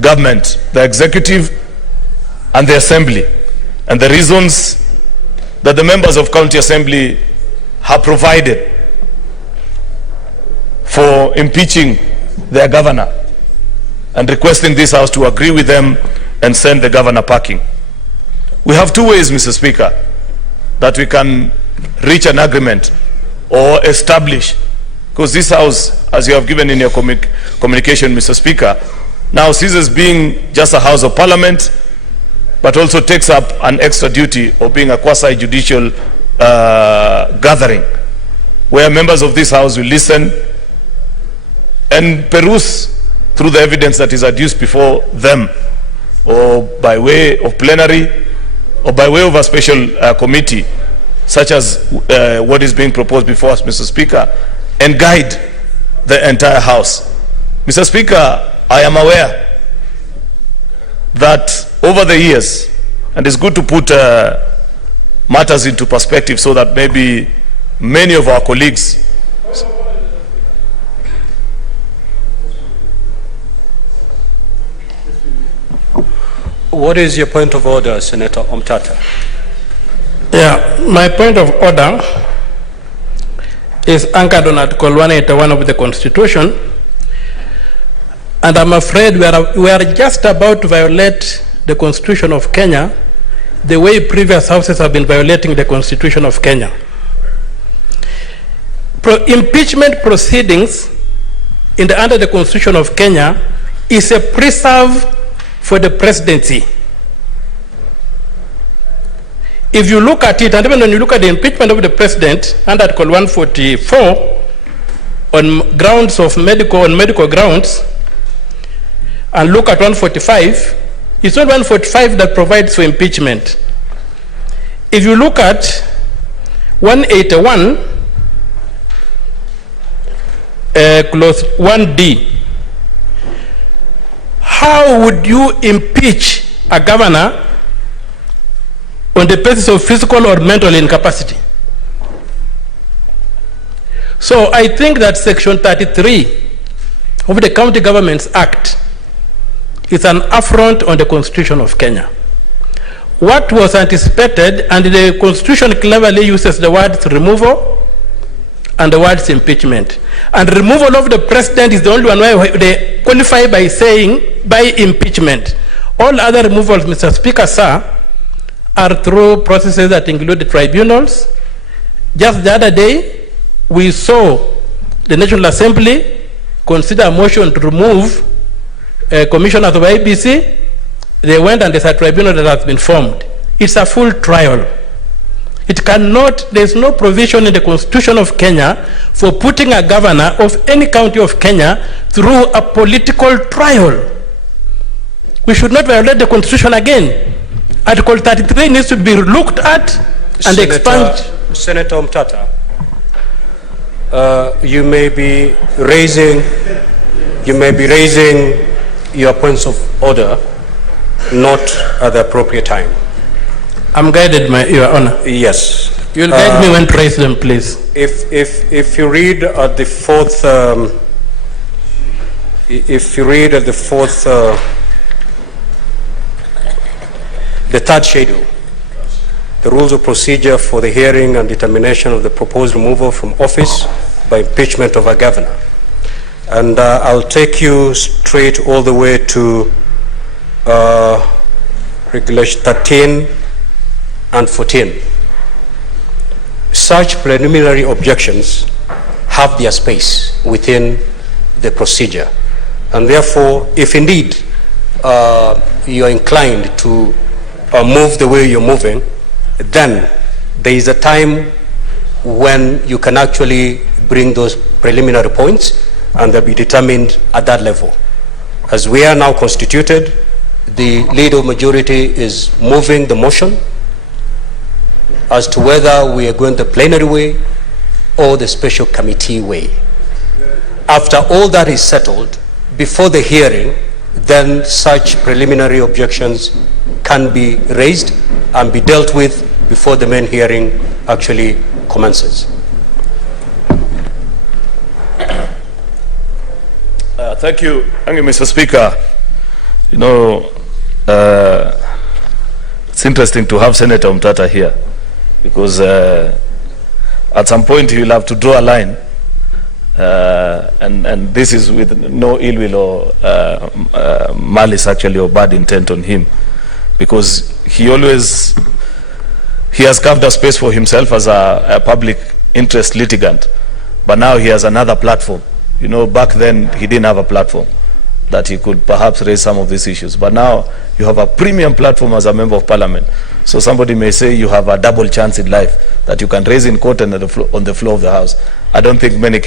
government, the executive and the assembly, and the reasons that the members of county assembly have provided for impeaching their governor and requesting this house to agree with them and send the governor packing. We have two ways, Mr. Speaker, that we can reach an agreement or establish, because this house, as you have given in your communication, Mr. Speaker, now ceases being just a house of parliament, but also takes up an extra duty of being a quasi-judicial gathering, where members of this house will listen and peruse through the evidence that is adduced before them, or by way of plenary, or by way of a special committee, such as what is being proposed before us, Mr. Speaker, and guide the entire House. Mr. Speaker, I am aware that over the years, and it's good to put matters into perspective so that maybe many of our colleagues What is your point of order, Senator Omtata? Yeah, my point of order is anchored on Article 181 of the Constitution, and I'm afraid we are just about to violate the Constitution of Kenya the way previous houses have been violating the Constitution of Kenya. Impeachment proceedings under the Constitution of Kenya is a preserve for the presidency. If you look at it, and even when you look at the impeachment of the president under Article 144 on grounds of medical grounds, and look at 145, it's not 145 that provides for impeachment. If you look at 181, clause 1D, how would you impeach a governor on the basis of physical or mental incapacity? So I think that Section 33 of the County Governments Act is an affront on the Constitution of Kenya. What was anticipated, and the Constitution cleverly uses the words removal and the words impeachment. And removal of the president is the only one where they qualify by saying by impeachment. All other removals, Mr. Speaker, sir, are through processes that include the tribunals. Just the other day, we saw the National Assembly consider a motion to remove commissioners of IBC. They went and there's a tribunal that has been formed. It's a full trial. It cannot, there's no provision in the Constitution of Kenya for putting a governor of any county of Kenya through a political trial. We should not violate the Constitution again. Article 33 needs to be looked at and expunged. Senator Omtata, you may be raising your points of order not at the appropriate time. I'm guided, Your Honor. Yes. You'll guide me when to raise them, please. If you read at the fourth, the third schedule, the rules of procedure for the hearing and determination of the proposed removal from office by impeachment of a governor, and I'll take you straight all the way to Regulation 13 and 14. Such preliminary objections have their space within the procedure, and therefore, if indeed you are inclined to move the way you're moving, then there is a time when you can actually bring those preliminary points, and they'll be determined at that level. As we are now constituted, the leader of majority is moving the motion as to whether we are going the plenary way or the special committee way. After all that is settled, before the hearing, then such preliminary objections can be raised and be dealt with before the main hearing actually commences. Thank you, Mr. Speaker. You know, it's interesting to have Senator Mtata here, because at some point he will have to draw a line, and this is with no ill will or malice actually, or bad intent on him, because he has carved a space for himself as a public interest litigant, but now he has another platform. You know, back then he didn't have a platform that he could perhaps raise some of these issues, but now you have a premium platform as a member of parliament. So somebody may say you have a double chance in life, that you can raise in court and on the floor of the house. I don't think many